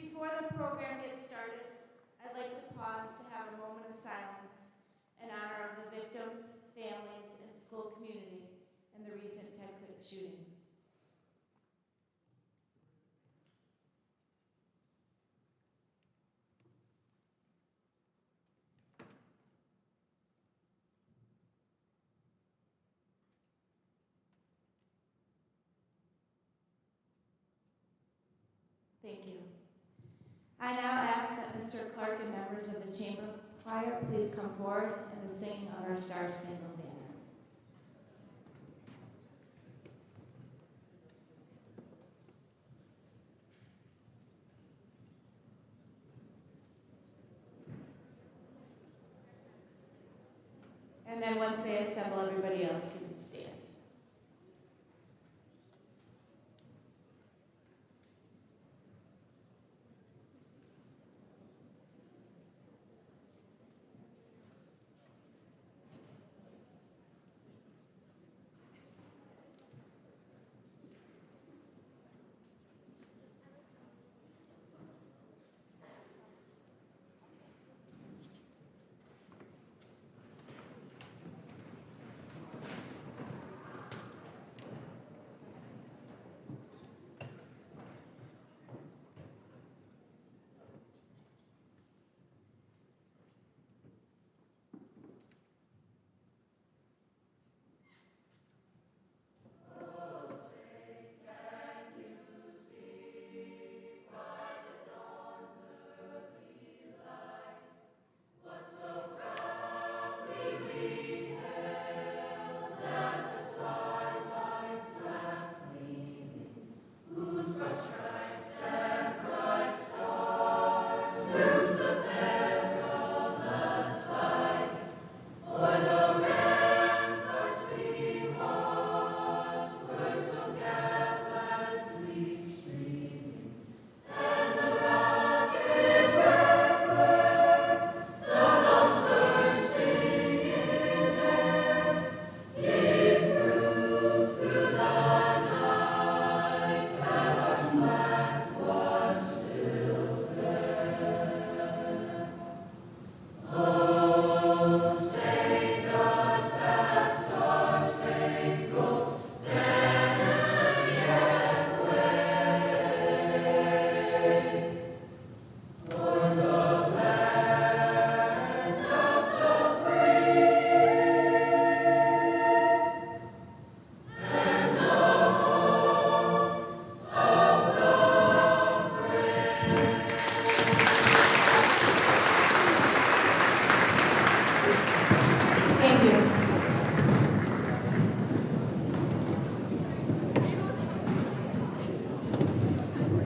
Before the program gets started, I'd like to pause to have a moment of silence in honor of the victims, families, and school community in the recent Texas shootings. Thank you. I now ask that Mr. Clark and members of the Chamber Choir please come forward and the singing of our Star Spangled Banner. And then once they assemble, everybody else can stand.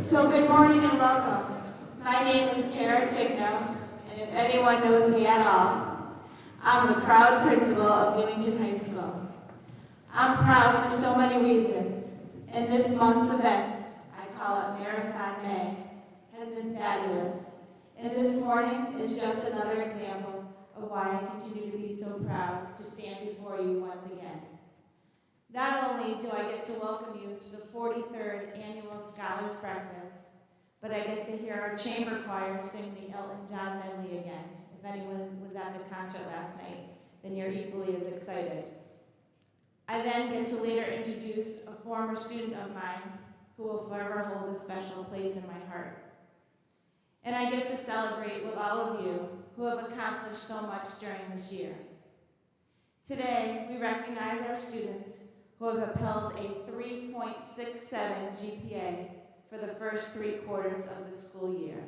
So good morning and welcome. My name is Tara Tigno, and if anyone knows me at all, I'm the proud principal of Newington High School. I'm proud for so many reasons, and this month's events, I call it Marathon May, has been fabulous. And this morning is just another example of why I continue to be so proud to stand before you once again. Not only do I get to welcome you to the 43rd Annual Scholars Breakfast, but I get to hear our chamber choir sing the Elton John medley again. If anyone was at the concert last night, then you're equally as excited. I then get to later introduce a former student of mine who will forever hold a special place in my heart. And I get to celebrate with all of you who have accomplished so much during this year. Today, we recognize our students who have upheld a 3.67 GPA for the first 3 quarters of the school year.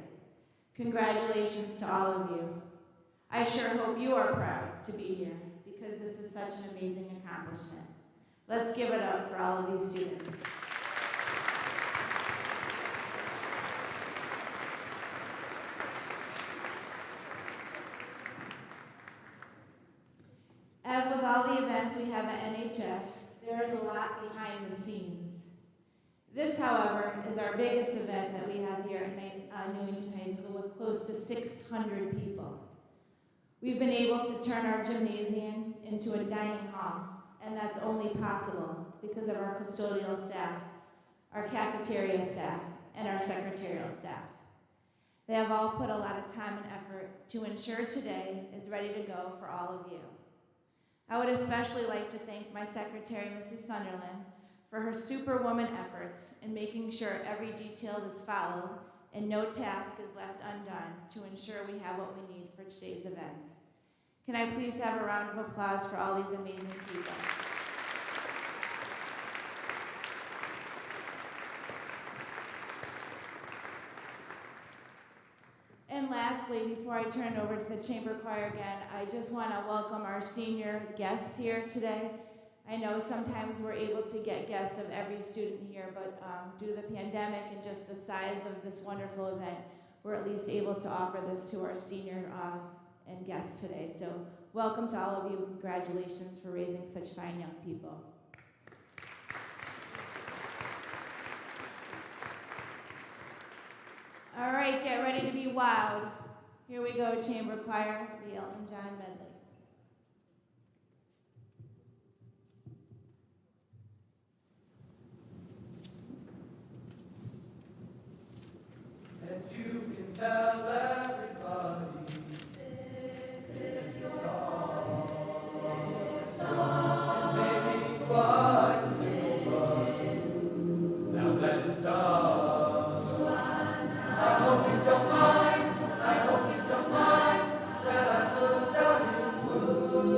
Congratulations to all of you. I sure hope you are proud to be here because this is such an amazing accomplishment. Let's give it up for all of these students. As with all the events we have at NHS, there is a lot behind the scenes. This, however, is our biggest event that we have here at Newington High School with close to 600 people. We've been able to turn our gymnasium into a dining hall, and that's only possible because of our custodial staff, our cafeteria staff, and our secretarial staff. They have all put a lot of time and effort to ensure today is ready to go for all of you. I would especially like to thank my secretary, Mrs. Sunderland, for her superwoman efforts in making sure every detail is followed and no task is left undone to ensure we have what we need for today's events. Can I please have a round of applause for all these amazing people? And lastly, before I turn it over to the chamber choir again, I just want to welcome our senior guests here today. I know sometimes we're able to get guests of every student here, but due to the pandemic and just the size of this wonderful event, we're at least able to offer this to our senior and guests today. So welcome to all of you. Congratulations for raising such fine young people. All right, get ready to be wild. Here we go, chamber choir, the Elton John medley. And you can tell everybody this is your song. It may be quite simple, now that it's done. I hope you don't mind, I hope you don't mind that I put down in words.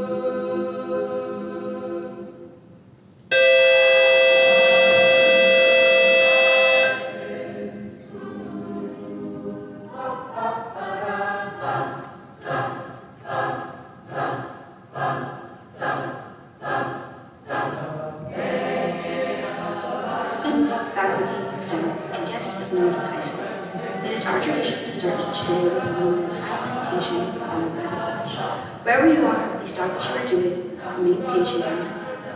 Faculty, staff, and guests of Newington High School. It is our tradition to start each day with a moment of silent meditation followed by the pledge. Wherever you are, please stop what you are doing, remain stationary,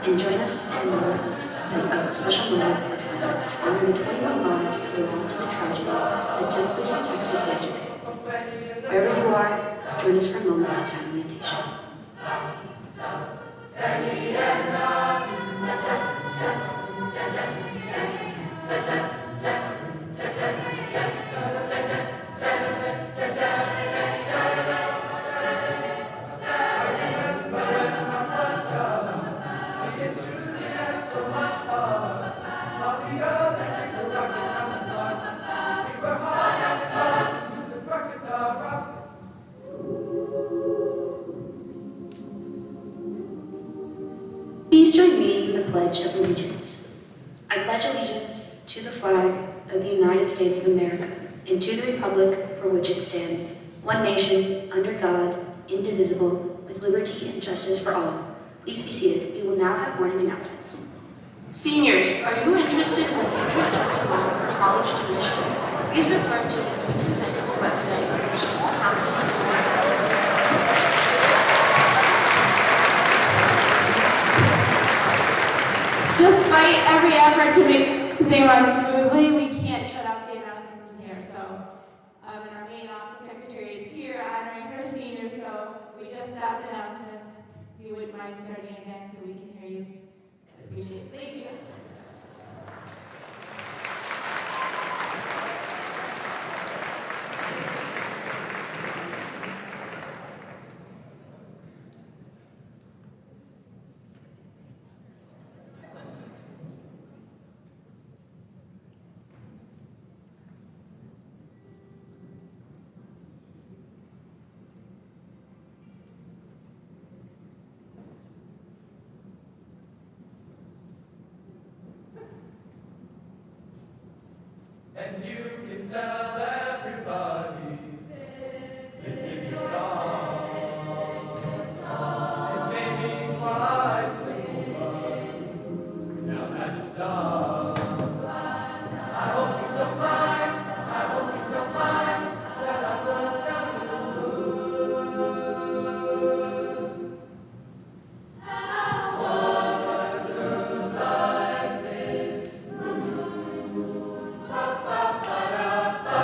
and join us in a moment of special moment of silence to honor the 21 lives that were lost in a tragedy that took place in Texas yesterday. Wherever you are, join us for a moment of silent meditation. Please join me in the Pledge of Allegiance. I pledge allegiance to the flag of the United States of America and to the republic for which it stands, one nation, under God, indivisible, with liberty and justice for all. Please be seated. We will now have morning announcements. Seniors, are you interested in an interest-free loan for college tuition? Please refer to the Newington High School website under School Counseling. Despite every effort to make things run smoothly, we can't shut off the announcements in here. So, and our main office secretary is here honoring her seniors, so we just stopped announcements. If you wouldn't mind starting again so we can hear you, I'd appreciate it. Thank you. And you can tell everybody this is your song. It may be quite simple, now that it's done. I hope you don't mind, I hope you don't mind that I put down the words. How wonderful life is. Ba, ba, ba, da, ba.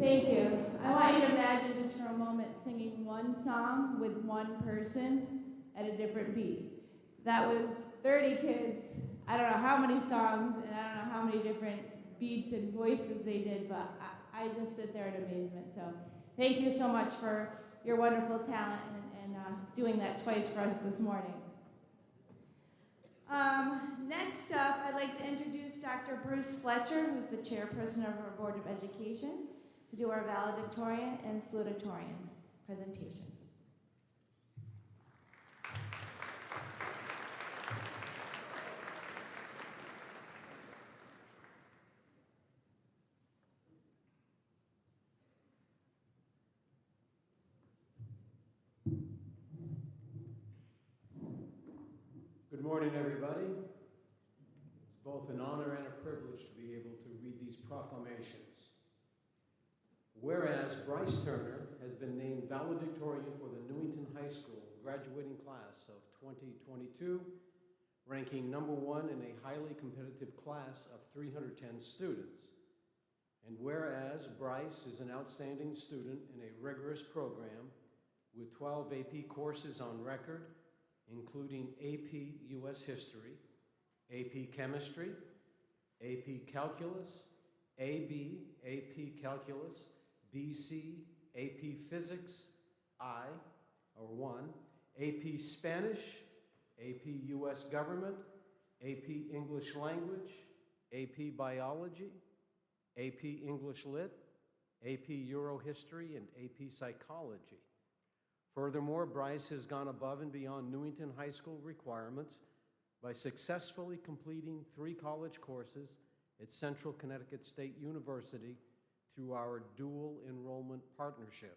Thank you. I want you to imagine just for a moment singing one song with one person at a different beat. That was 30 kids. I don't know how many songs and I don't know how many different beats and voices they did, but I just sit there in amazement. So thank you so much for your wonderful talent and doing that twice for us this morning. Next up, I'd like to introduce Dr. Bruce Fletcher, who's the chairperson of our Board of Education, to do our valedictorian and salutatorian presentations. Good morning, everybody. It's both an honor and a privilege to be able to read these proclamations. Whereas Bryce Turner has been named valedictorian for the Newington High School graduating class of 2022, ranking #1 in a highly competitive class of 310 students. And whereas Bryce is an outstanding student in a rigorous program with 12 AP courses on record, including AP US History, AP Chemistry, AP Calculus, AB, AP Calculus, BC, AP Physics, AP Spanish, AP US Government, AP English Language, AP Biology, AP English Lit, AP Euro History, and AP Psychology. Furthermore, Bryce has gone above and beyond Newington High School requirements by successfully completing 3 college courses at Central Connecticut State University through our dual enrollment partnership.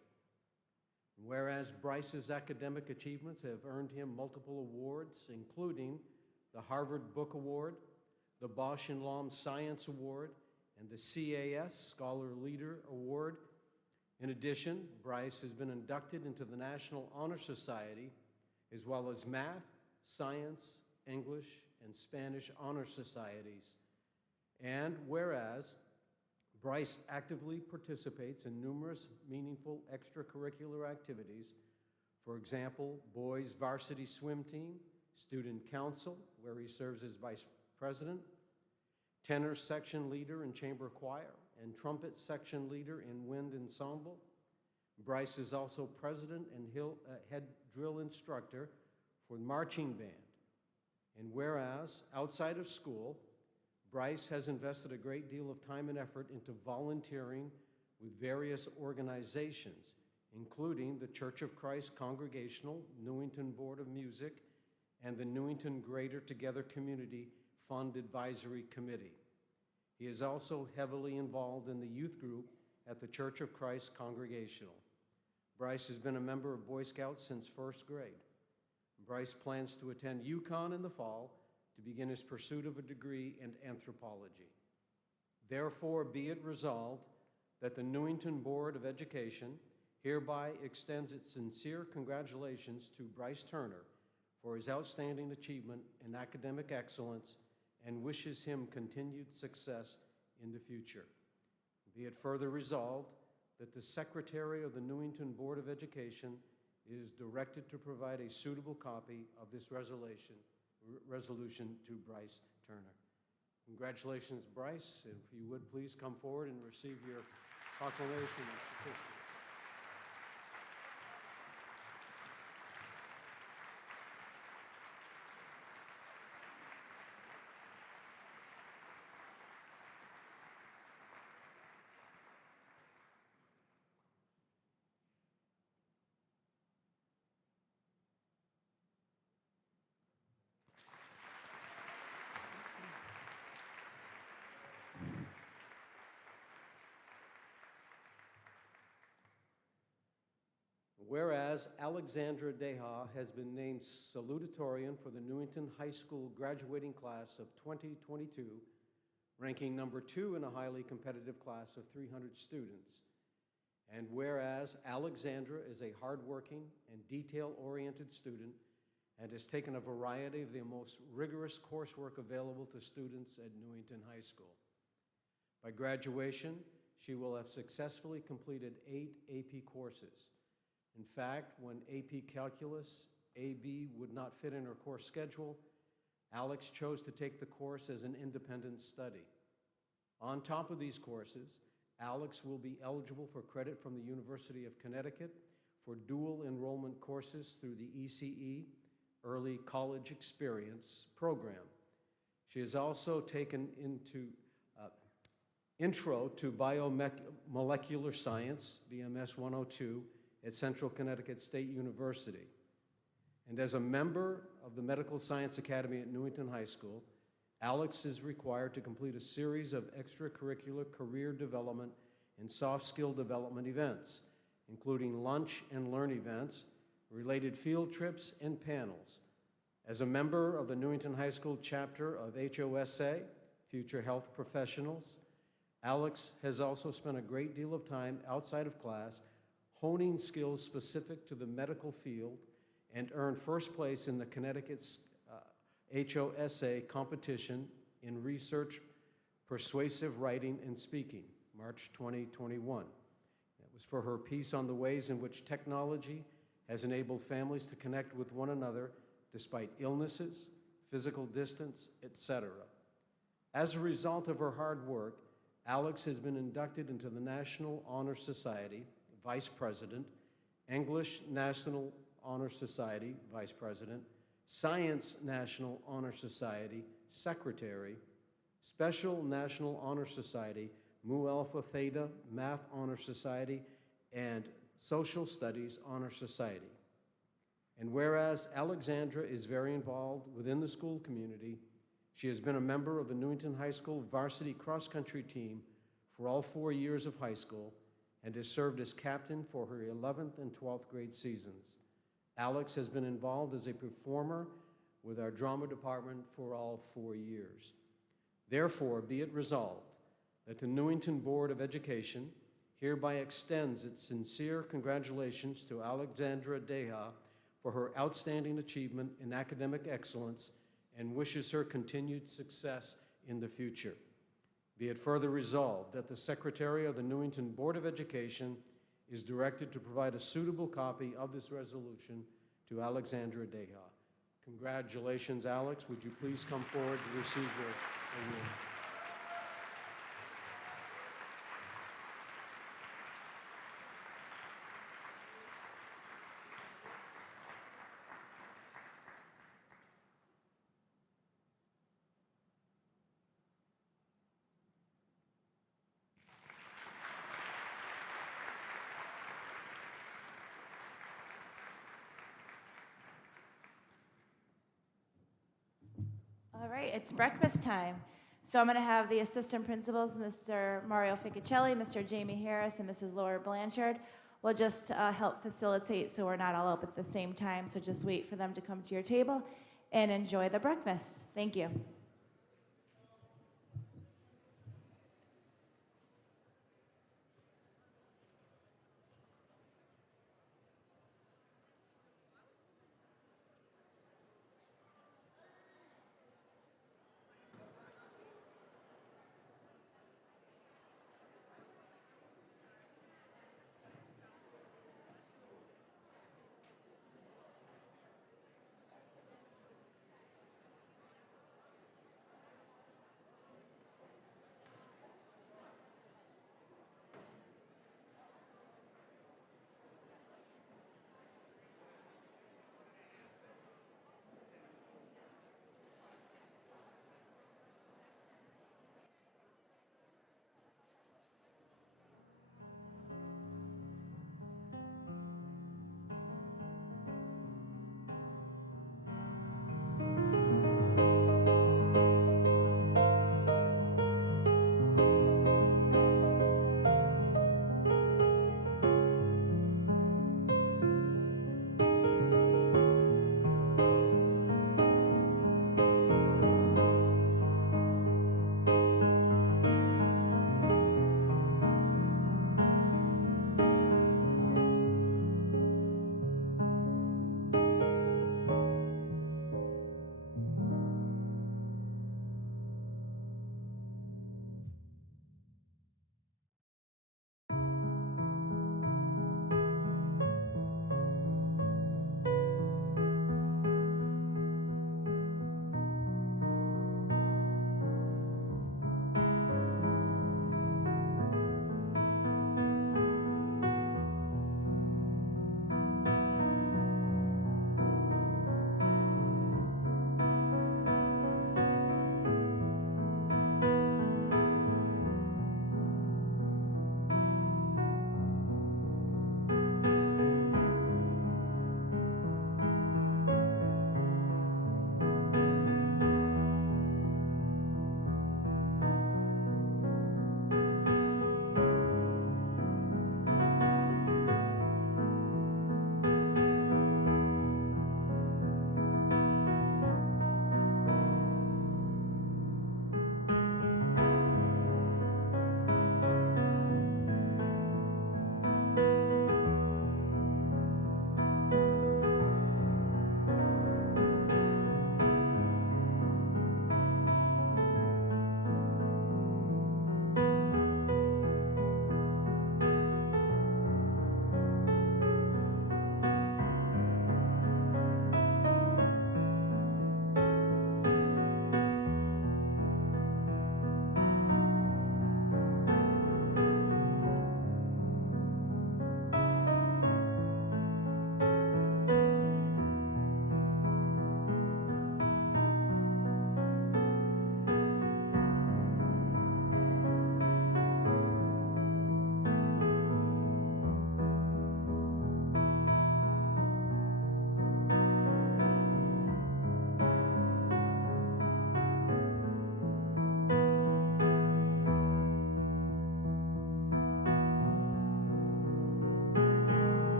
Whereas Bryce's academic achievements have earned him multiple awards, including the Harvard Book Award, the Bosch and Lomb Science Award, and the CAS Scholar Leader Award. In addition, Bryce has been inducted into the National Honor Society, as well as Math, Science, English, and Spanish Honor Societies. And whereas Bryce actively participates in numerous meaningful extracurricular activities, for example, boys varsity swim team, student council, where he serves as vice president, tenor section leader in chamber choir, and trumpet section leader in wind ensemble. Bryce is also president and head drill instructor for the marching band. And whereas, outside of school, Bryce has invested a great deal of time and effort into volunteering with various organizations, including the Church of Christ Congregational, Newington Board of Music, and the Newington Greater Together Community Fund Advisory Committee. He is also heavily involved in the youth group at the Church of Christ Congregational. Bryce has been a member of Boy Scouts since first grade. Bryce plans to attend UConn in the fall to begin his pursuit of a degree in anthropology. Therefore, be it resolved that the Newington Board of Education hereby extends its sincere congratulations to Bryce Turner for his outstanding achievement in academic excellence and wishes him continued success in the future. Be it further resolved that the Secretary of the Newington Board of Education is directed to provide a suitable copy of this resolution to Bryce Turner. Congratulations, Bryce. If you would please come forward and receive your proclamation and certificate. Whereas Alexandra Deha has been named salutatorian for the Newington High School graduating class of 2022, ranking number 2 in a highly competitive class of 300 students. And whereas Alexandra is a hardworking and detail-oriented student and has taken a variety of the most rigorous coursework available to students at Newington High School. By graduation, she will have successfully completed 8 AP courses. In fact, when AP Calculus AB would not fit in her course schedule, Alex chose to take the course as an independent study. On top of these courses, Alex will be eligible for credit from the University of Connecticut for dual enrollment courses through the ECE, Early College Experience program. She has also taken Intro to Biomolecular Science, BMS 102, at Central Connecticut State University. And as a member of the Medical Science Academy at Newington High School, Alex is required to complete a series of extracurricular career development and soft skill development events, including lunch and learn events, related field trips, and panels. As a member of the Newington High School chapter of HOSA, Future Health Professionals, Alex has also spent a great deal of time outside of class honing skills specific to the medical field and earned first place in the Connecticut's HOSA competition in research, persuasive writing, and speaking, March 2021. That was for her piece on the ways in which technology has enabled families to connect with one another despite illnesses, physical distance, etc. As a result of her hard work, Alex has been inducted into the National Honor Society, Vice President, English National Honor Society, Vice President, Science National Honor Society, Secretary, Special National Honor Society, Mu Alpha Theta Math Honor Society, and Social Studies Honor Society. And whereas Alexandra is very involved within the school community, she has been a member of the Newington High School varsity cross-country team for all 4 years of high school and has served as captain for her 11th and 12th grade seasons. Alex has been involved as a performer with our drama department for all 4 years. Therefore, be it resolved that the Newington Board of Education hereby extends its sincere congratulations to Alexandra Deha for her outstanding achievement in academic excellence and wishes her continued success in the future. Be it further resolved that the Secretary of the Newington Board of Education is directed to provide a suitable copy of this resolution to Alexandra Deha. Congratulations, Alex. Would you please come forward to receive your award? All right, it's breakfast time. So I'm going to have the assistant principals, Mr. Mario Ficacelli, Mr. Jamie Harris, and Mrs. Laura Blanchard, will just help facilitate so we're not all up at the same time. So just wait for them to come to your table and enjoy the breakfast. Thank you.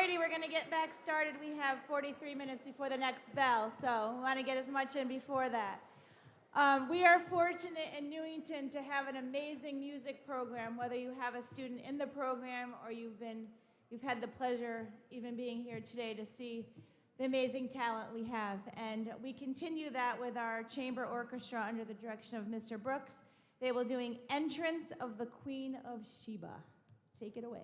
Alrighty, we're going to get back started. We have 43 minutes before the next bell, so we want to get as much in before that. We are fortunate in Newington to have an amazing music program, whether you have a student in the program or you've had the pleasure even being here today to see the amazing talent we have. And we continue that with our chamber orchestra under the direction of Mr. Brooks. They will be doing Entrance of the Queen of Sheba. Take it away.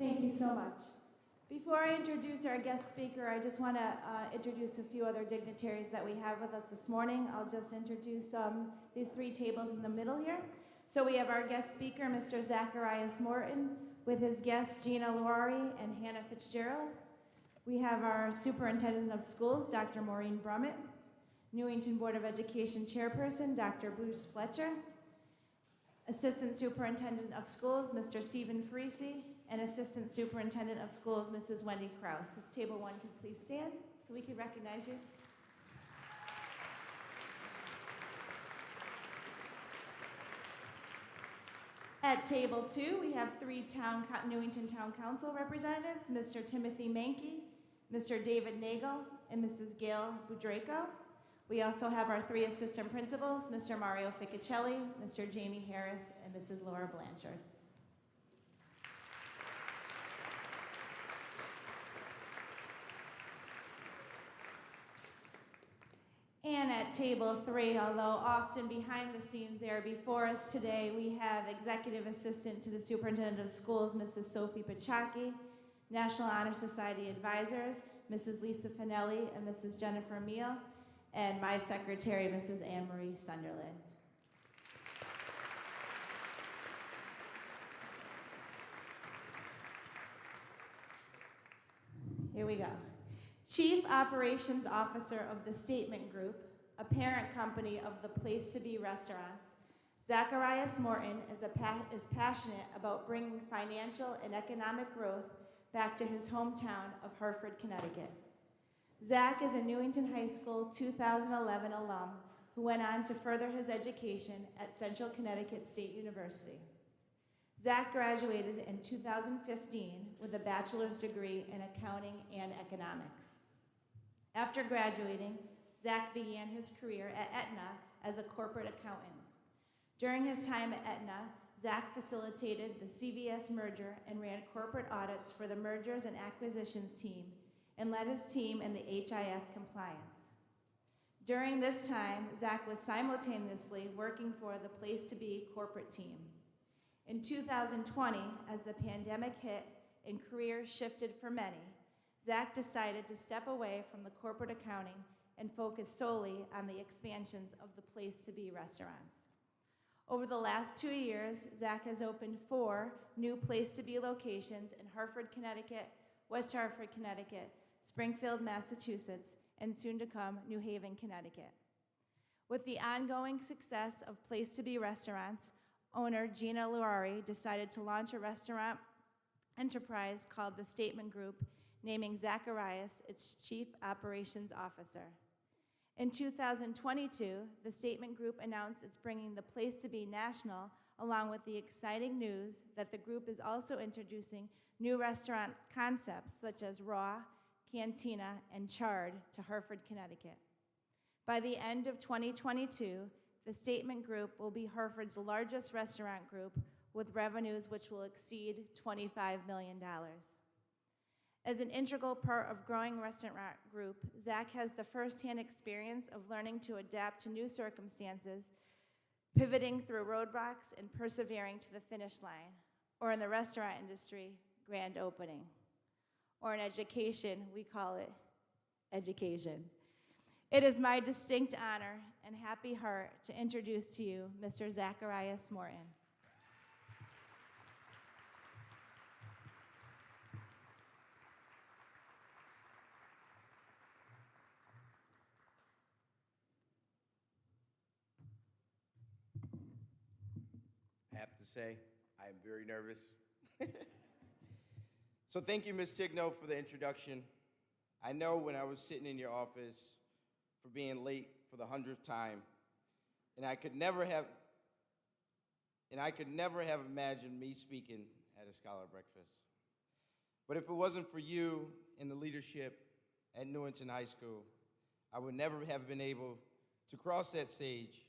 Thank you so much. Before I introduce our guest speaker, I just want to introduce a few other dignitaries that we have with us this morning. I'll just introduce these three tables in the middle here. So we have our guest speaker, Mr. Zacharias Morton, with his guests Gina Luari and Hannah Fitzgerald. We have our Superintendent of Schools, Dr. Maureen Brummett, Newington Board of Education Chairperson, Dr. Bruce Fletcher, Assistant Superintendent of Schools, Mr. Stephen Farisi, and Assistant Superintendent of Schools, Mrs. Wendy Kraus. If Table 1 could please stand so we can recognize you. At Table 2, we have 3 Newington Town Council representatives, Mr. Timothy Mankey, Mr. David Nagel, and Mrs. Gail Budraco. We also have our 3 assistant principals, Mr. Mario Ficcicelli, Mr. Jamie Harris, and Mrs. Laura Blanchard. And at Table 3, although often behind the scenes there before us today, we have Executive Assistant to the Superintendent of Schools, Mrs. Sophie Pachaki, National Honor Society Advisors, Mrs. Lisa Finelli and Mrs. Jennifer Meal, and my secretary, Mrs. Anne Marie Sunderland. Here we go. Chief Operations Officer of the Statement Group, a parent company of the Place to Be restaurants, Zacharias Morton is passionate about bringing financial and economic growth back to his hometown of Hartford, Connecticut. Zach is a Newington High School 2011 alum who went on to further his education at Central Connecticut State University. Zach graduated in 2015 with a bachelor's degree in accounting and economics. After graduating, Zach began his career at Aetna as a corporate accountant. During his time at Aetna, Zach facilitated the CVS merger and ran corporate audits for the mergers and acquisitions team and led his team in the HIF compliance. During this time, Zach was simultaneously working for the Place to Be corporate team. In 2020, as the pandemic hit and careers shifted for many, Zach decided to step away from the corporate accounting and focus solely on the expansions of the Place to Be restaurants. Over the last 2 years, Zach has opened 4 new Place to Be locations in Hartford, Connecticut, West Hartford, Connecticut, Springfield, Massachusetts, and soon to come, New Haven, Connecticut. With the ongoing success of Place to Be restaurants, owner Gina Luari decided to launch a restaurant enterprise called the Statement Group, naming Zacharias its Chief Operations Officer. In 2022, the Statement Group announced it's bringing the Place to Be national, along with the exciting news that the group is also introducing new restaurant concepts such as Raw, Cantina, and Charred to Hartford, Connecticut. By the end of 2022, the Statement Group will be Hartford's largest restaurant group with revenues which will exceed $25 million. As an integral part of growing restaurant group, Zach has the firsthand experience of learning to adapt to new circumstances, pivoting through roadblocks and persevering to the finish line, or in the restaurant industry, grand opening. Or in education, we call it education. It is my distinct honor and happy heart to introduce to you Mr. Zacharias Morton. I have to say, I am very nervous. So thank you, Ms. Tigno, for the introduction. I know when I was sitting in your office for being late for the 100th time, and I could never have imagined me speaking at a scholar breakfast. But if it wasn't for you and the leadership at Newington High School, I would never have been able to cross that stage,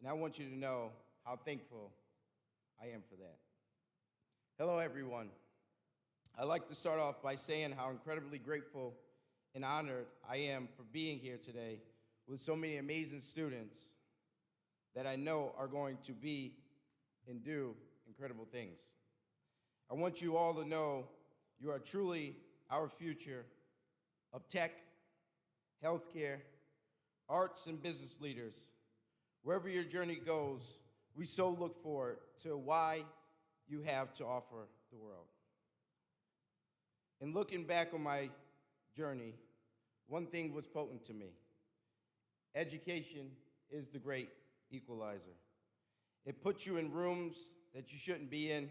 and I want you to know how thankful I am for that. Hello, everyone. I'd like to start off by saying how incredibly grateful and honored I am for being here today with so many amazing students that I know are going to be and do incredible things. I want you all to know you are truly our future of tech, healthcare, arts, and business leaders. Wherever your journey goes, we so look forward to why you have to offer the world. In looking back on my journey, one thing was potent to me. Education is the great equalizer. It puts you in rooms that you shouldn't be in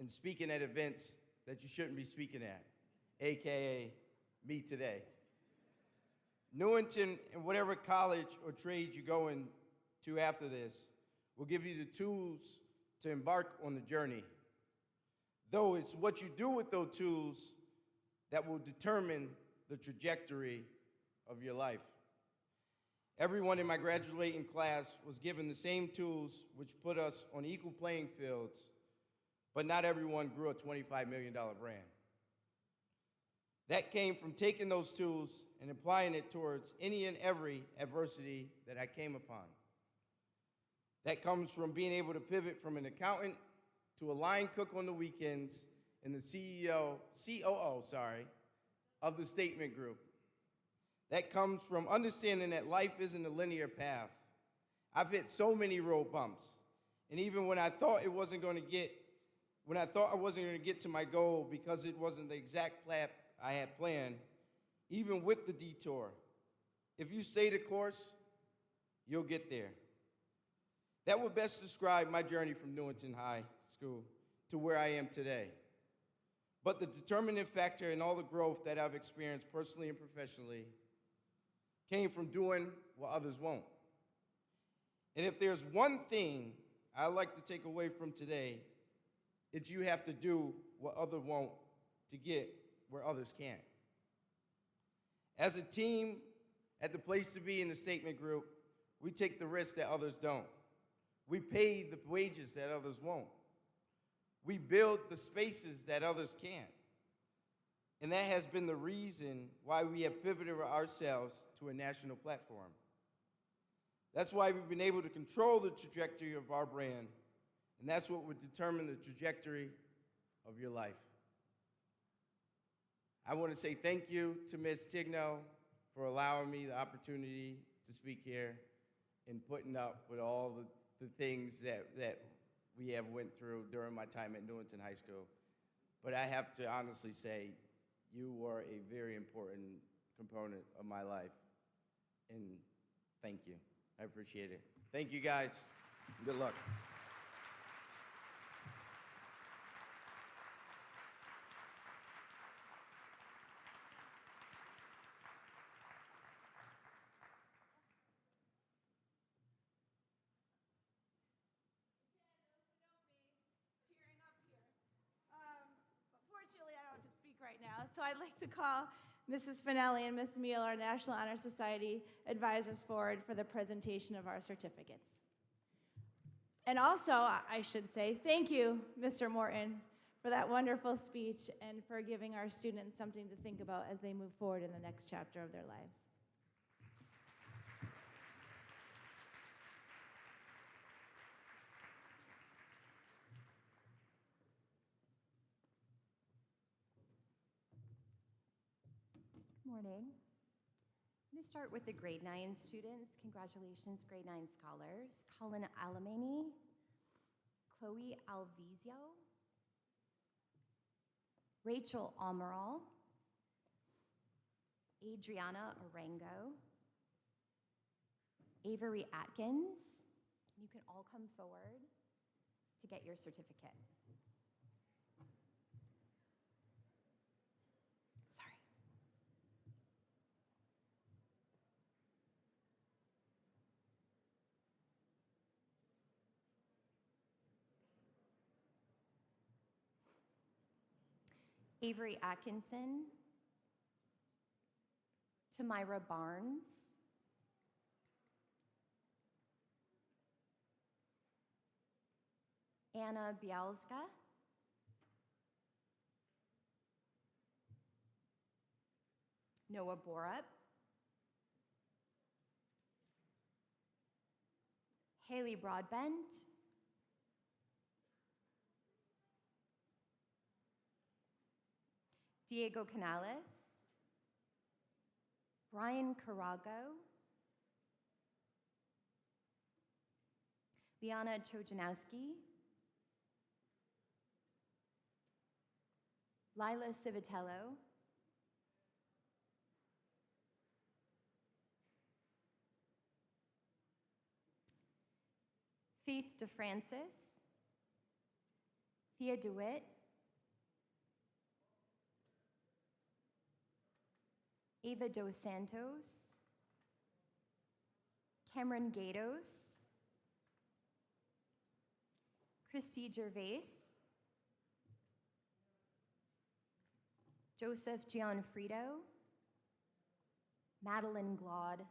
and speaking at events that you shouldn't be speaking at, AKA me today. Newington and whatever college or trade you go into after this will give you the tools to embark on the journey. Though it's what you do with those tools that will determine the trajectory of your life. Everyone in my graduating class was given the same tools which put us on equal playing fields, but not everyone grew a $25 million brand. That came from taking those tools and applying it towards any and every adversity that I came upon. That comes from being able to pivot from an accountant to a line cook on the weekends and the COO of the Statement Group. That comes from understanding that life isn't a linear path. I've hit so many road bumps, and even when I thought I wasn't going to get to my goal because it wasn't the exact path I had planned, even with the detour, if you stay the course, you'll get there. That would best describe my journey from Newington High School to where I am today. But the determining factor in all the growth that I've experienced personally and professionally came from doing what others won't. And if there's one thing I'd like to take away from today, it's you have to do what others won't to get where others can't. As a team at the Place to Be in the Statement Group, we take the risks that others don't. We pay the wages that others won't. We build the spaces that others can't. And that has been the reason why we have pivoted ourselves to a national platform. That's why we've been able to control the trajectory of our brand, and that's what would determine the trajectory of your life. I want to say thank you to Ms. Tigno for allowing me the opportunity to speak here and putting up with all the things that we have went through during my time at Newington High School. But I have to honestly say, you were a very important component of my life, and thank you. I appreciate it. Thank you, guys. Good luck. Fortunately, I don't have to speak right now, so I'd like to call Mrs. Finelli and Ms. Meal, our National Honor Society advisors, forward for the presentation of our certificates. And also, I should say, thank you, Mr. Morton, for that wonderful speech and for giving our students something to think about as they move forward in the next chapter of their lives. Morning. I'm going to start with the grade 9 students. Congratulations, grade 9 scholars. Colin Alamany, Chloe Alvizio, Rachel Almeral, Adriana Arango, Avery Atkins. You can all come forward to get your certificate. Sorry. Avery Atkinson, Tamira Barnes, Anna Bialska, Noah Borup, Haley Broadbent, Diego Canales, Brian Carago, Liana Chojanowski, Lila Civitello, Faith DeFrancis, Thea DeWitt, Ava Dos Santos, Cameron Gatos, Christy Gervais, Joseph Gianfrido, Madeline Glaude,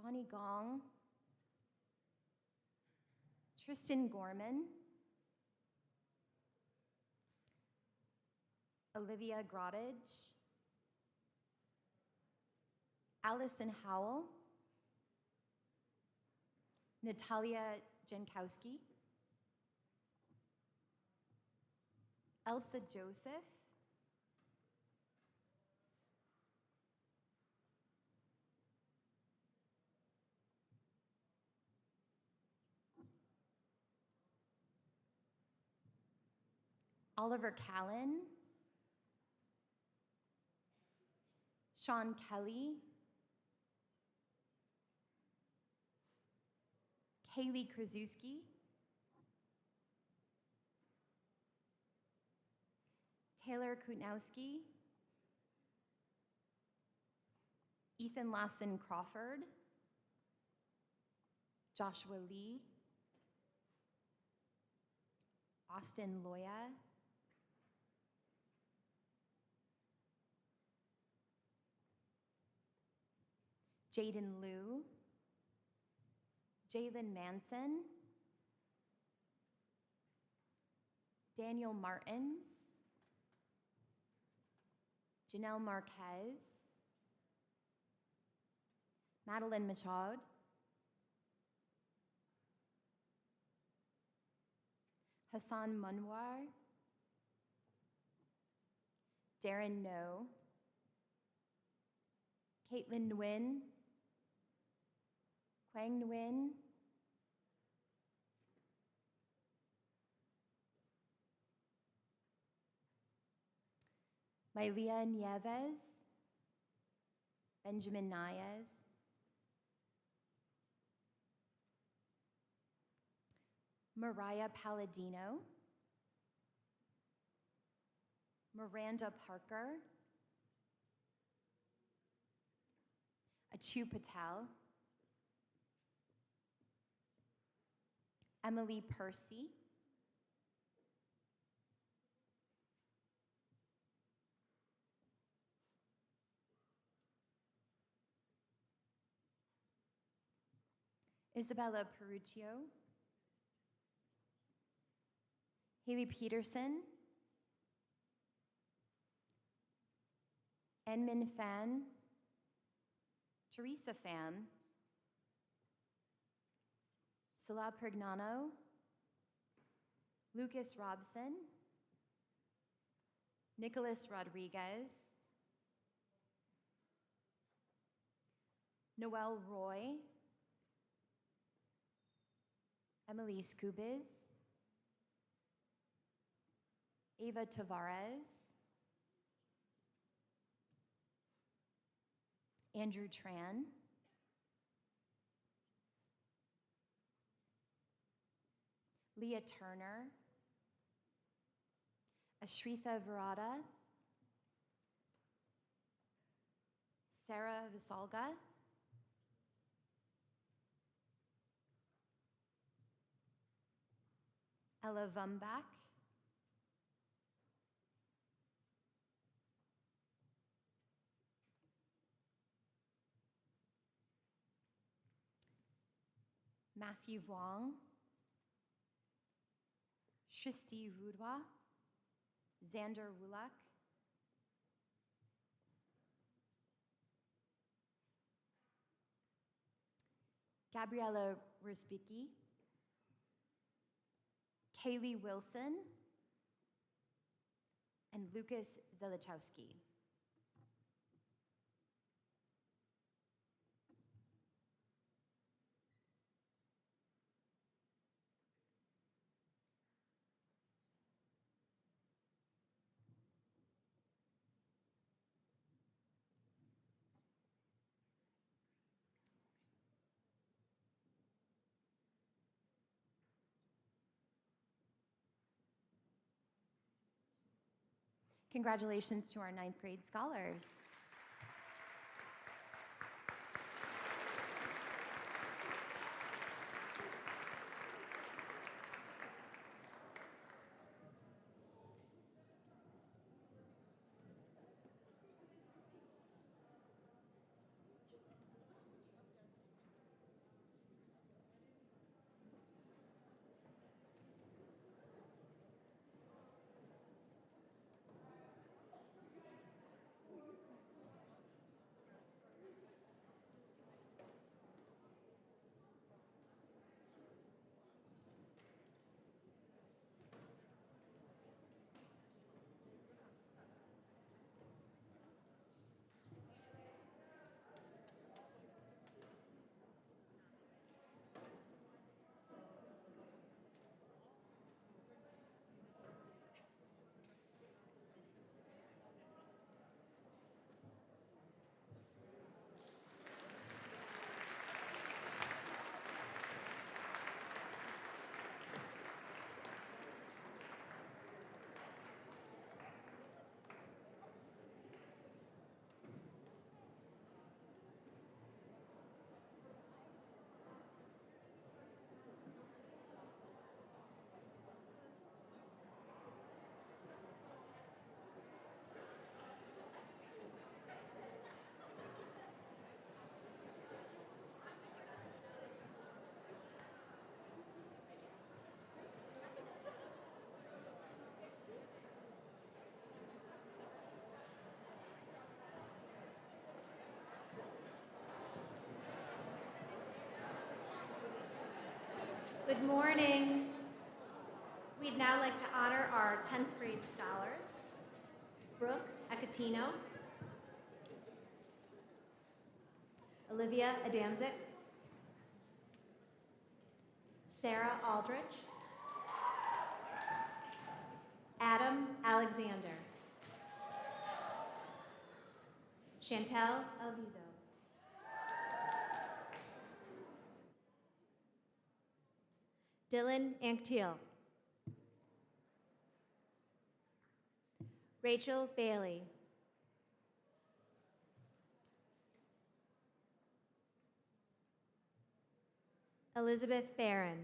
Bonnie Gong, Tristan Gorman, Olivia Grottage, Allison Howell, Natalia Jankowski, Elsa Joseph, Oliver Callan, Sean Kelly, Kaylee Krasuski, Taylor Kutnowski, Ethan Lawson Crawford, Joshua Lee, Austin Loya, Jaden Liu, Jalen Manson, Daniel Martins, Janelle Marquez, Madeline Michaud, Hassan Munwar, Darren No, Caitlin Nguyen, Quang Nguyen, Mailia Nieves, Benjamin Nayes, Mariah Palladino, Miranda Parker, Achu Patel, Emily Percy, Isabella Peruccio, Haley Peterson, Enmin Fan, Teresa Pham, Salah Prignano, Lucas Robson, Nicholas Rodriguez, Noel Roy, Emily Scubiz, Ava Tavares, Andrew Tran, Leah Turner, Ashritha Virata, Sarah Visalga, Ella Vumbach, Matthew Vuong, Shristi Rudwa, Xander Wulak, Gabriella Rusbicki, Kaylee Wilson, and Lucas Zelichowski. Congratulations to our 9th grade scholars. Good morning. We'd now like to honor our 10th grade scholars, Brooke Acatino, Olivia Adamczyk, Sarah Aldrich, Adam Alexander, Chantel Alviso, Dylan Anctil, Rachel Bailey, Elizabeth Barron,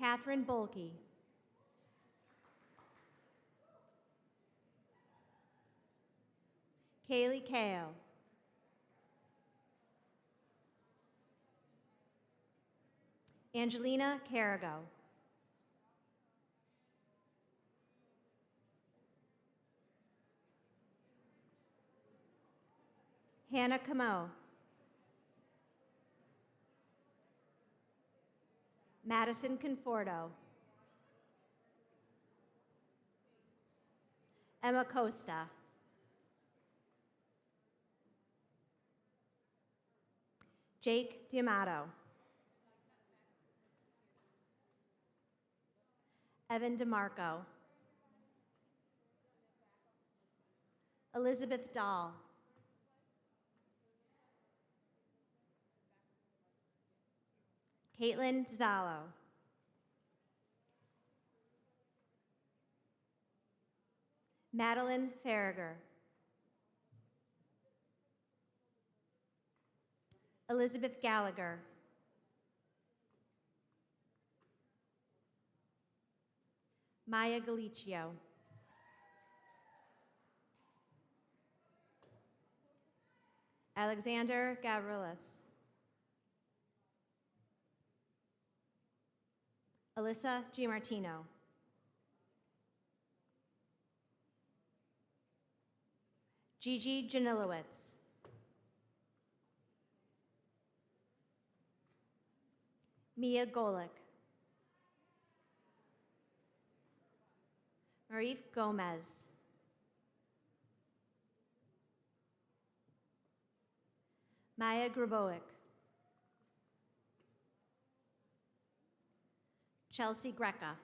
Catherine Bolke, Kaylee Kao, Angelina Carrigo, Hannah Camo, Madison Conforto, Emma Costa, Jake D'Amato, Evan DeMarco, Elizabeth Dahl, Caitlin Zalo, Madeline Farragher, Elizabeth Gallagher, Maya Galicio, Alexander Gavrilis, Alyssa Gimartino, Gigi Janilowitz, Mia Golick, Marif Gomez, Maya Graboic, Chelsea Greca,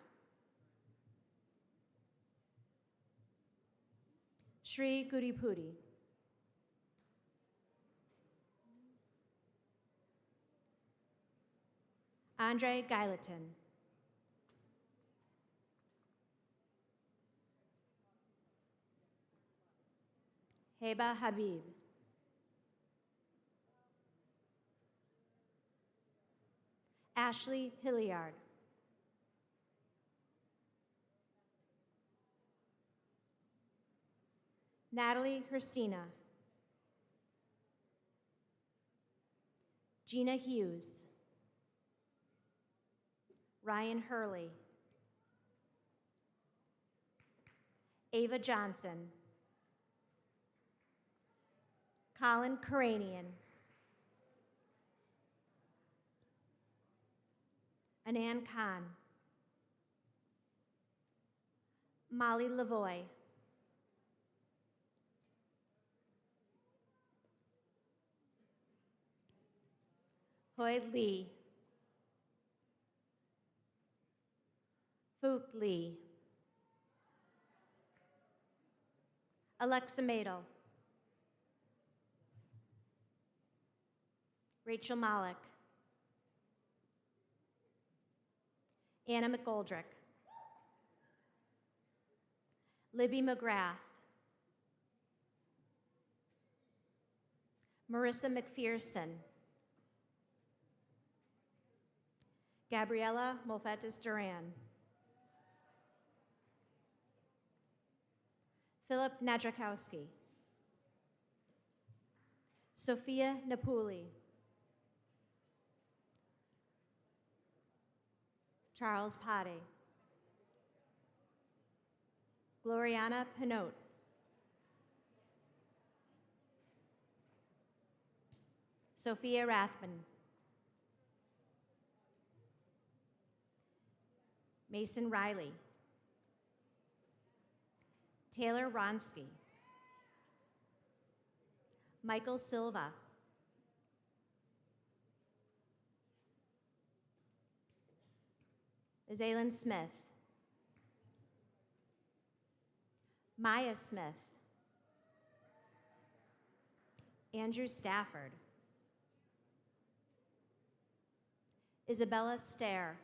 Shri Guripudi, Andre Geileton, Heba Habib. Ashley Hilliard. Natalie Herstina. Gina Hughes. Ryan Hurley. Ava Johnson. Colin Karanian. Anand Khan. Molly Lavoy. Hoy Lee. Fook Lee. Alexa Madel. Rachel Malik. Anna McGoldrick. Libby McGrath. Marissa McPherson. Gabriela Molfetis Duran. Philip Nadrakowski. Sophia Napuli. Charles Potty. Gloriana Pinote. Sophia Rathman. Mason Riley. Taylor Ronsky. Michael Silva. Azalyn Smith. Maya Smith. Andrew Stafford. Isabella Stair.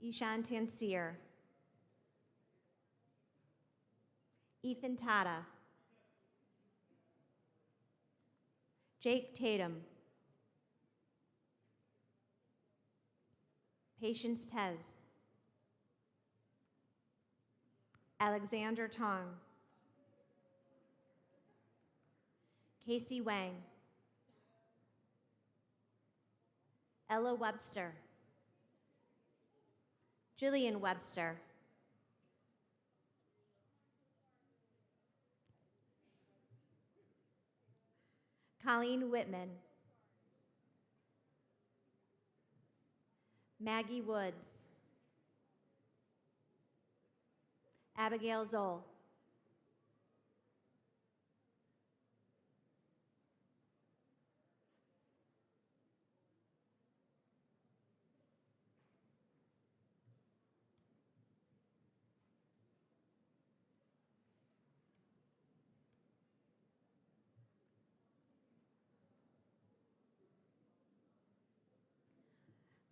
Ishan Tansir. Ethan Tata. Jake Tatum. Patience Tez. Alexander Tong. Casey Wang. Ella Webster. Jillian Webster. Colleen Whitman. Maggie Woods. Abigail Zoll.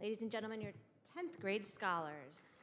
Ladies and gentlemen, your 10th grade scholars.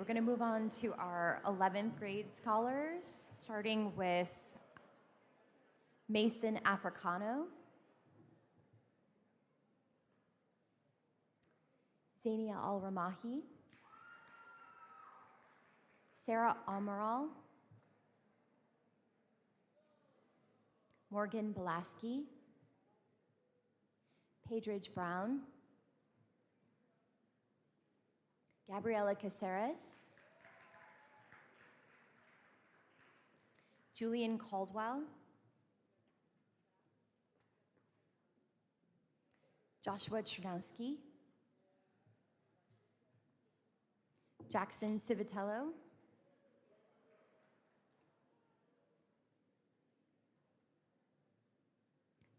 we're going to move on to our 11th grade scholars, starting with Mason Africano, Zania Al-Ramahi, Sarah Amaral, Morgan Belaski, Paige Brown, Gabriela Caceres, Julian Caldwell, Joshua Chernowski, Jackson Civitello,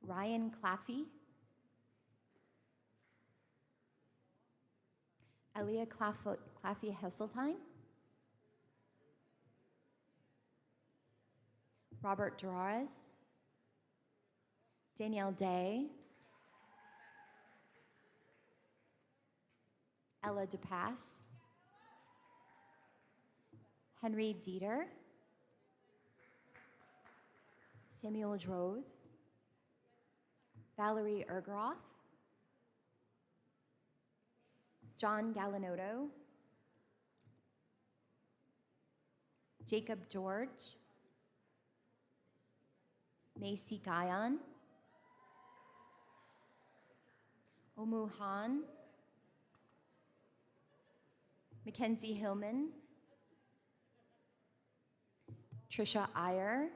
Ryan Claffey, Elia Claffey Hesseltine, Robert Durares, Danielle Day, Ella DePass, Henry Dieter, Samuel Droz, Valerie Ergeroff, John Galanotto, Jacob George, Macy Guyon, Omu Han, Mackenzie Hillman, Trisha Iyer,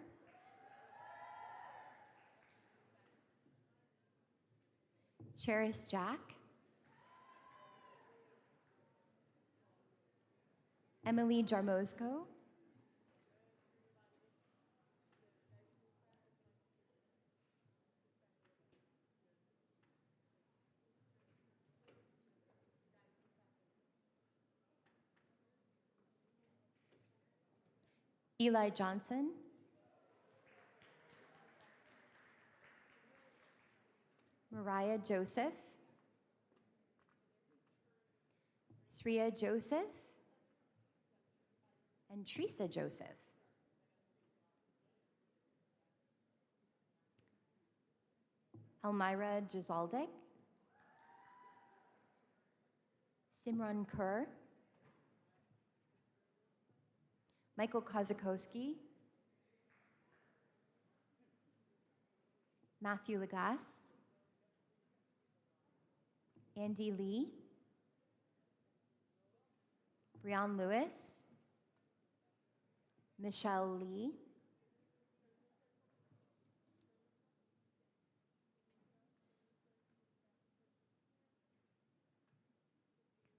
Cheris Jack, Emily Jarmozko, Eli Johnson, Mariah Joseph, Sriya Joseph, and Teresa Joseph. Elmira Jazaldik, Simran Kerr, Michael Kozakowski, Matthew Lagasse, Andy Lee, Brian Lewis, Michelle Lee,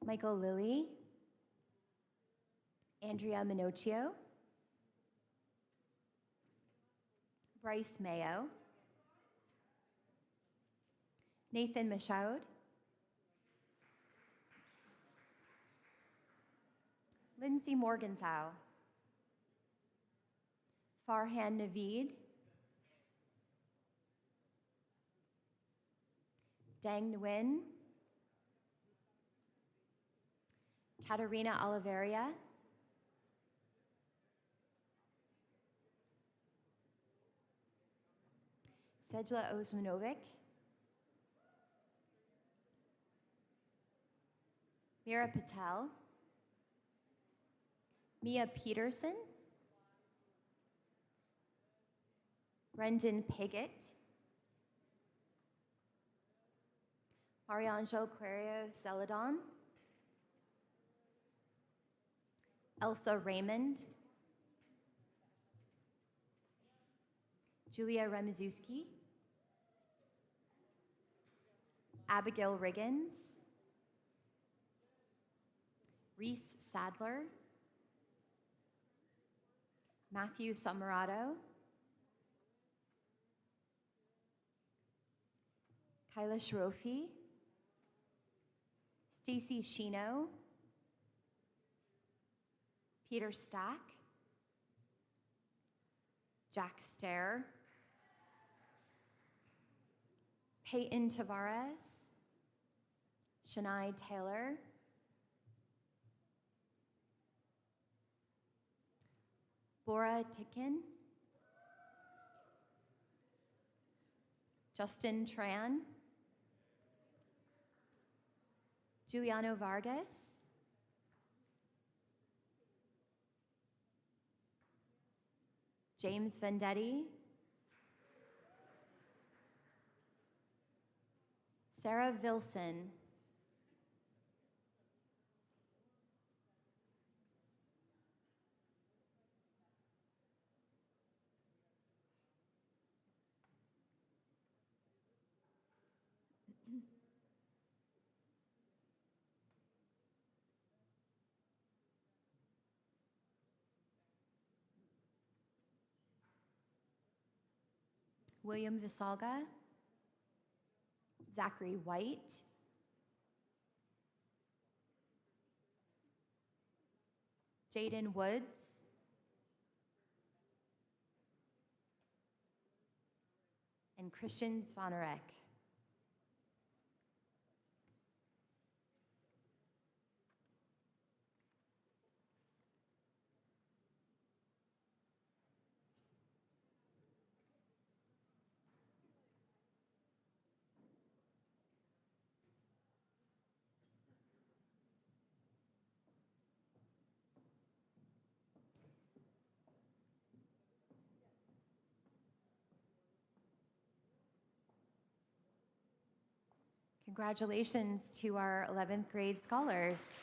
Michael Lilly, Andrea Minocchio, Bryce Mayo, Nathan Michaud, Lindsay Morgenthau, Farhan Naveed, Dang Nguyen, Katerina Oliveria, Sejla Osmanovic, Mira Patel, Mia Peterson, Brendan Piggott, Mariangel Querio Celadon, Elsa Raymond, Julia Remizuski, Abigail Riggins, Reese Sadler, Matthew Samarato, Kyla Shrofi, Stacy Shino, Peter Stack, Jack Stair, Peyton Tavares, Shania Taylor, Bora Tikin, Justin Tran, Giuliano Vargas, James Vendetti, Sarah Vilson, William Visalga, Zachary White, Jaden Woods, and Christian Zvonarek. Congratulations to our 11th grade scholars.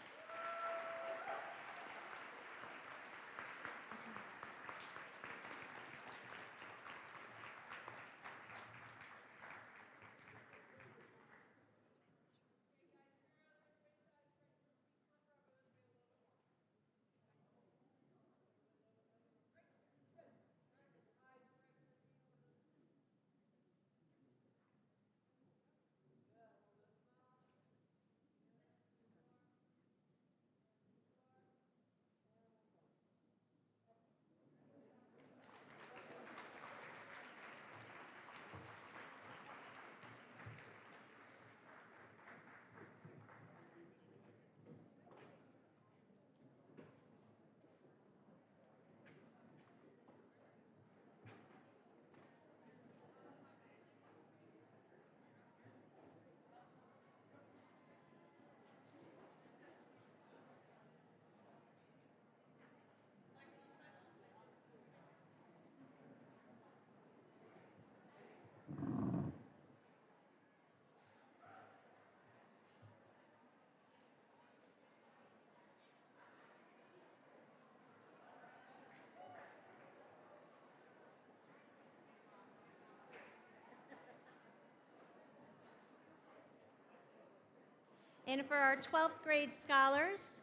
And for our 12th grade scholars,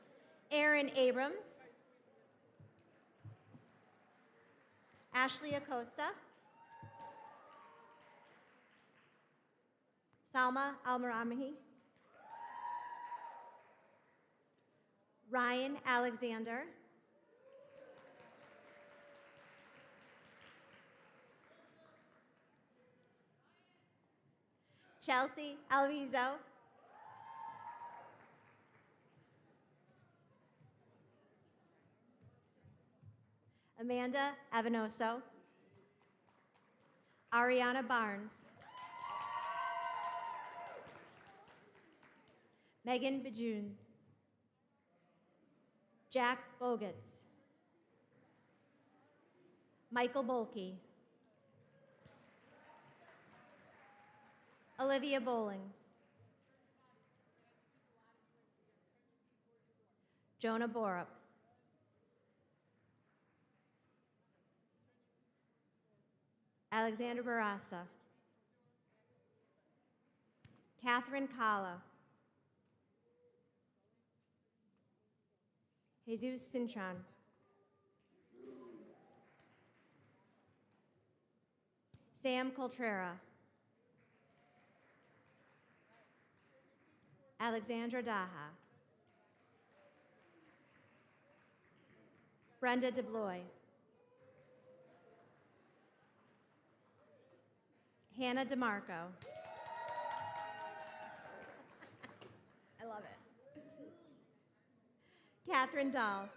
Aaron Abrams, Ashley Acosta, Salma Almaramahi, Ryan Alexander, Chelsea Alvizo, Amanda Avenoso, Ariana Barnes, Megan Bajun, Jack Bogutz, Michael Bolke, Olivia Bowling, Jonah Borup, Alexander Barasa, Catherine Kala, Jesus Cintron, Sam Coltrera, Alexandra Daha, Brenda DeBloy, Hannah DeMarco. I love it. Catherine Dahl,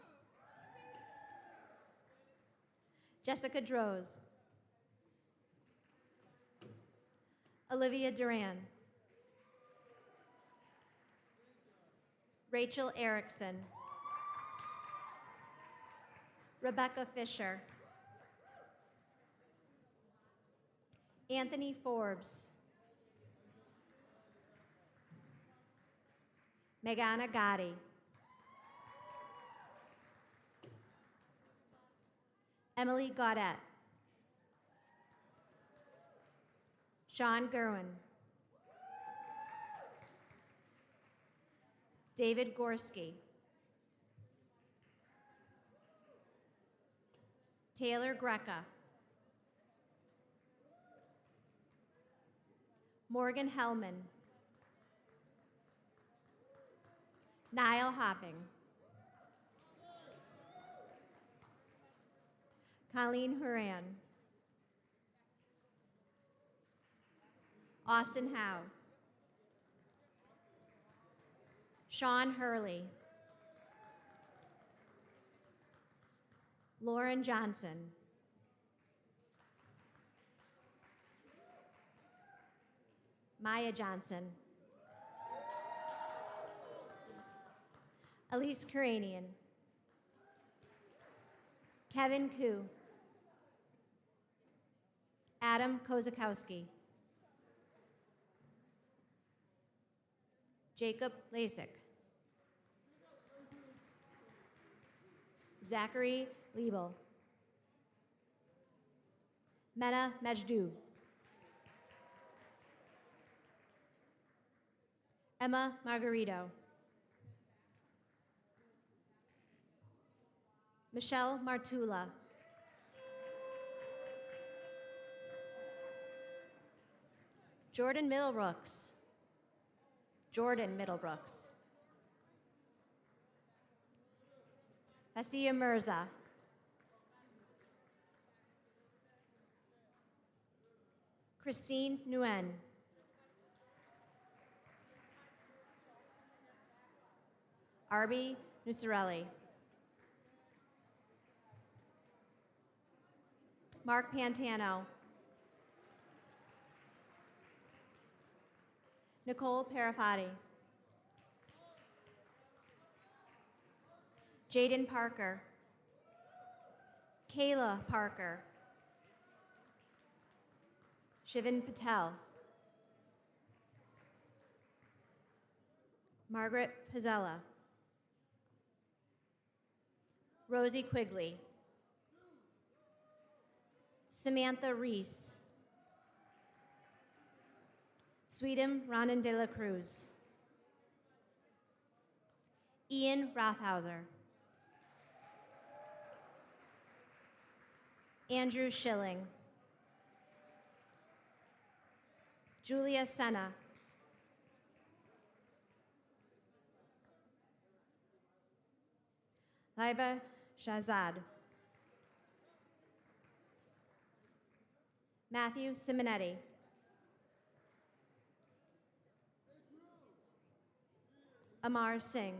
Jessica Droz. Olivia Duran. Rachel Erickson. Rebecca Fisher. Anthony Forbes. Megana Gotti. Emily Gaudette. Sean Gerwin. David Gorski. Taylor Greca. Morgan Hellman. Niall Hopping. Colleen Horan. Austin Howe. Sean Hurley. Lauren Johnson. Maya Johnson. Elise Karanian. Kevin Koo. Adam Kozakowski. Jacob Lasik. Zachary Liebel. Mena Majdu. Emma Margarito. Michelle Martula. Jordan Middlebrooks. Jordan Middlebrooks. Asiya Mirza. Christine Nguyen. Arby Nusarelli. Mark Pantano. Nicole Parafati. Jaden Parker. Kayla Parker. Shivan Patel. Margaret Pizzella. Rosie Quigley. Samantha Reese. Sweetum Ronan de la Cruz. Ian Rothhauser. Andrew Schilling. Julia Senna. Laiba Shahzad. Matthew Simonetti. Amar Singh.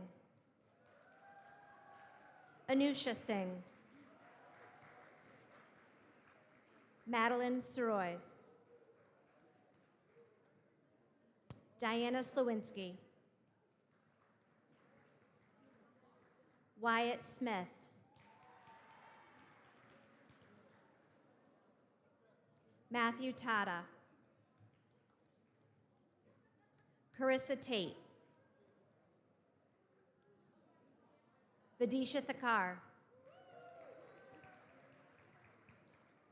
Anusha Singh. Madeline Soroy. Diana Slowinski. Wyatt Smith. Matthew Tata. Carissa Tate. Vidisha Thakar.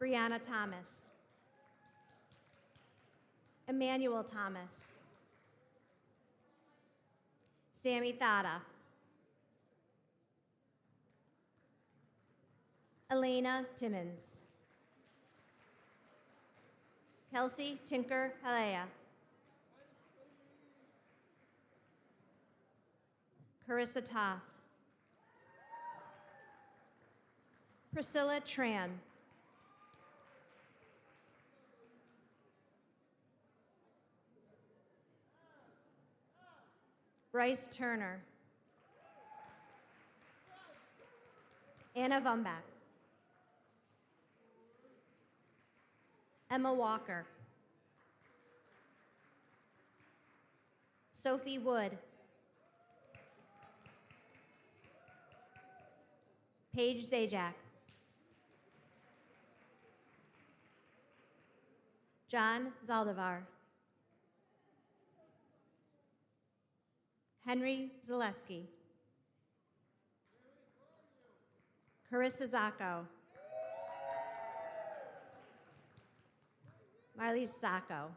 Brianna Thomas. Emmanuel Thomas. Sammy Thada. Elena Timmons. Kelsey Tinker Halea. Carissa Toth. Priscilla Tran. Bryce Turner. Anna Vumbach. Emma Walker. Sophie Wood. Paige Zajac. John Zaldivar. Henry Zaleski. Carissa Zacco. Marley Zacco.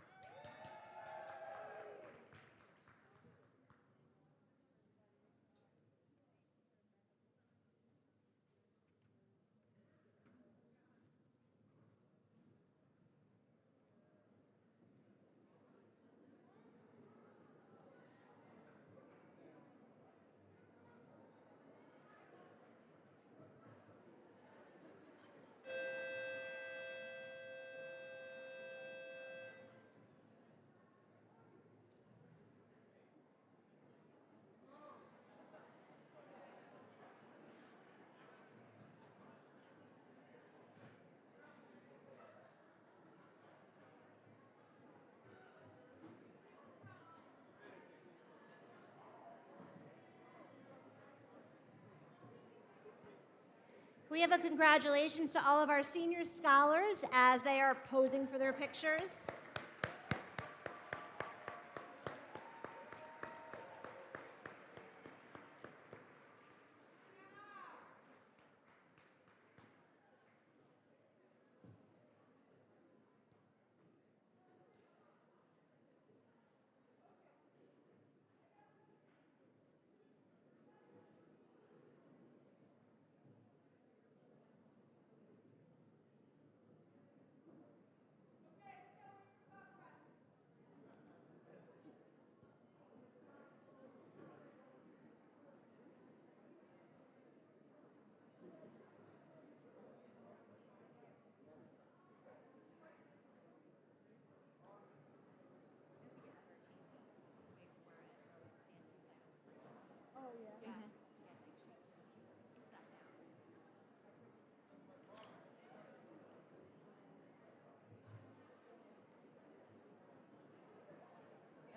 We have a congratulations to all of our senior scholars as they are posing for their pictures.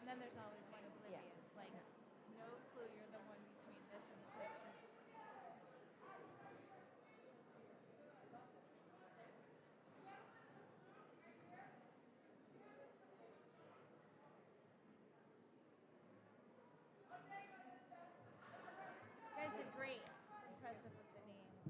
And then there's always one oblivious, like, no clue you're the one between this and the picture. You guys did great. It's impressive with the names.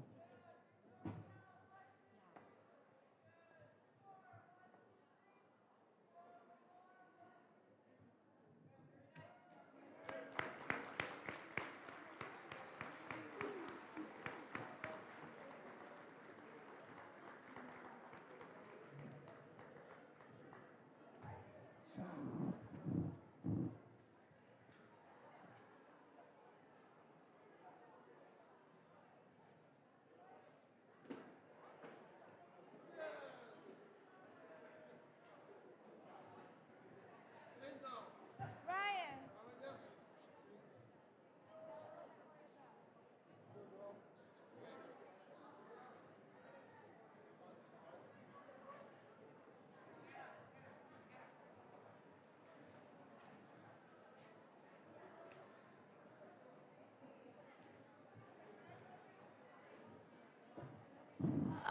Ryan.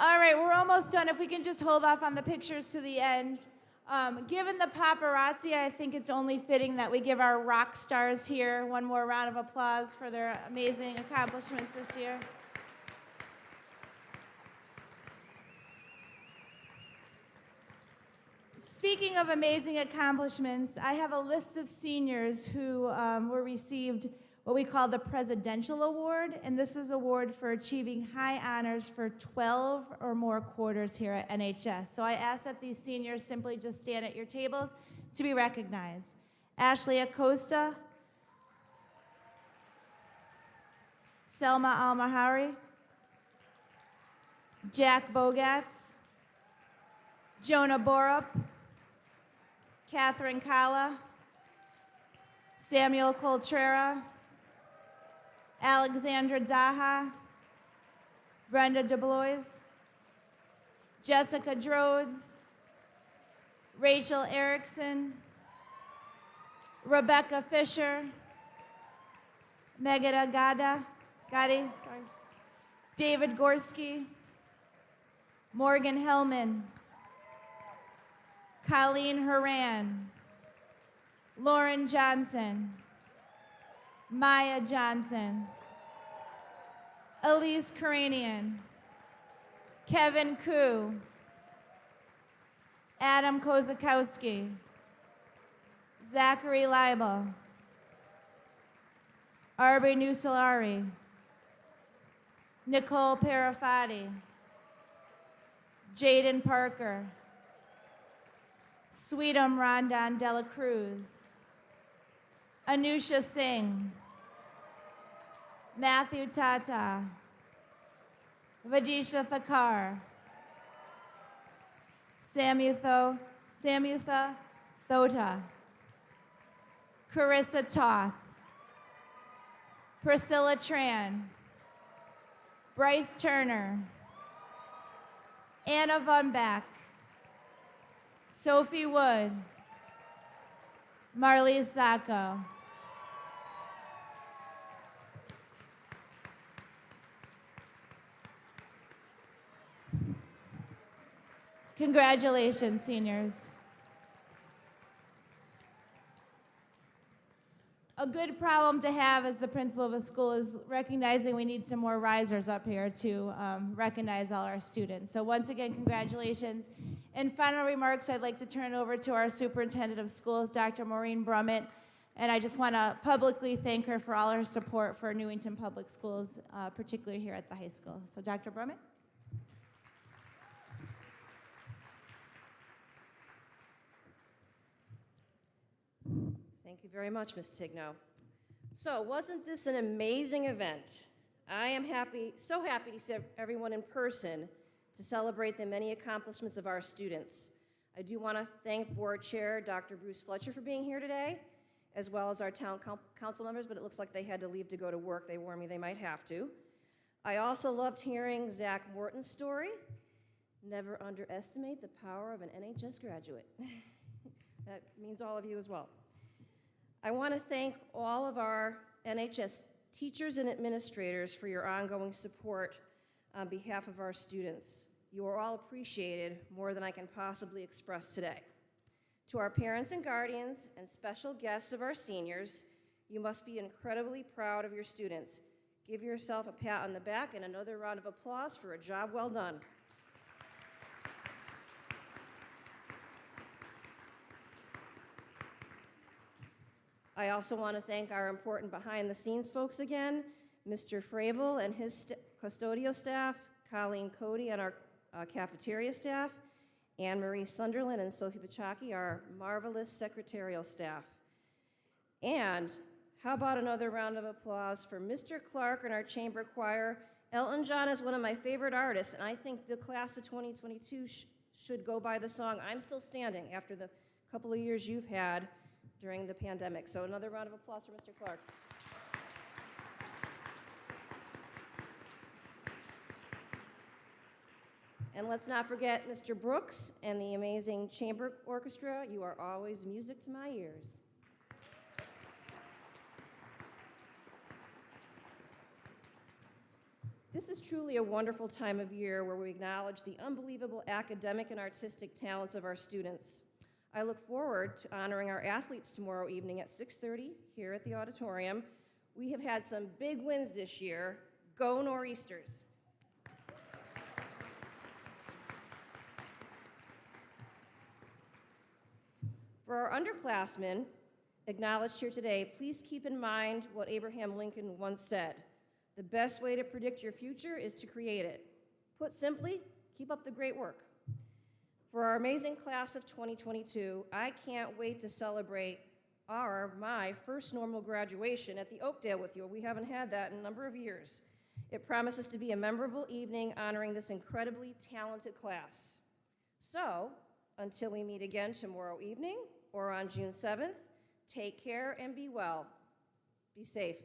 All right, we're almost done. If we can just hold off on the pictures to the end. Given the paparazzi, I think it's only fitting that we give our rock stars here one more round of applause for their amazing accomplishments this year. Speaking of amazing accomplishments, I have a list of seniors who were received what we call the Presidential Award, and this is an award for achieving high honors for 12 or more quarters here at NHS. So I ask that these seniors simply just stand at your tables to be recognized. Ashley Acosta, Selma Al-Mahari, Jack Bogatz, Jonah Borup, Catherine Kala, Samuel Coltrera, Alexandra Daha, Brenda DeBlois, Jessica Drodes, Rachel Erickson, Rebecca Fisher, Megara Gadi, David Gorski, Morgan Hellman, Colleen Horan, Lauren Johnson, Maya Johnson, Elise Karanian, Kevin Koo, Adam Kozakowski, Zachary Leibel, Arbe Nusalari, Nicole Parafati, Jaden Parker, Sweetum Rondon Dela Cruz, Anusha Singh, Matthew Tata, Vadisha Thakar, Samutha Thota, Carissa Toth, Priscilla Tran, Bryce Turner, Anna Vunback, Sophie Wood, Marlise Sacco. Congratulations, seniors. A good problem to have as the principal of a school is recognizing we need some more risers up here to recognize all our students. So once again, congratulations. In final remarks, I'd like to turn it over to our superintendent of schools, Dr. Maureen Brummett, and I just want to publicly thank her for all her support for Newington Public Schools, particularly here at the high school. So Dr. Brummett. Thank you very much, Ms. Tigno. So, wasn't this an amazing event? I am so happy to see everyone in person to celebrate the many accomplishments of our students. I do want to thank Board Chair Dr. Bruce Fletcher for being here today, as well as our town council members, but it looks like they had to leave to go to work. They warned me they might have to. I also loved hearing Zach Morton's story. Never underestimate the power of an NHS graduate. That means all of you as well. I want to thank all of our NHS teachers and administrators for your ongoing support on behalf of our students. You are all appreciated more than I can possibly express today. To our parents and guardians and special guests of our seniors, you must be incredibly proud of your students. Give yourself a pat on the back and another round of applause for a job well done. I also want to thank our important behind-the-scenes folks again, Mr. Fravel and his custodial staff, Colleen Cody and our cafeteria staff, Anne-Marie Sunderland and Sophie Pachaki, our marvelous secretarial staff. And how about another round of applause for Mr. Clark and our chamber choir. Elton John is one of my favorite artists, and I think the class of 2022 should go by the song I'm Still Standing after the couple of years you've had during the pandemic. So another round of applause for Mr. Clark. And let's not forget Mr. Brooks and the amazing chamber orchestra. You are always music to my ears. This is truly a wonderful time of year where we acknowledge the unbelievable academic and artistic talents of our students. I look forward to honoring our athletes tomorrow evening at 6:30 here at the auditorium. We have had some big wins this year. Go Nor'easters. For our underclassmen acknowledged here today, please keep in mind what Abraham Lincoln once said: the best way to predict your future is to create it. Put simply, keep up the great work. For our amazing class of 2022, I can't wait to celebrate my first normal graduation at the Oakdale with you. We haven't had that in a number of years. It promises to be a memorable evening honoring this incredibly talented class. So, until we meet again tomorrow evening or on June 7th, take care and be well. Be safe.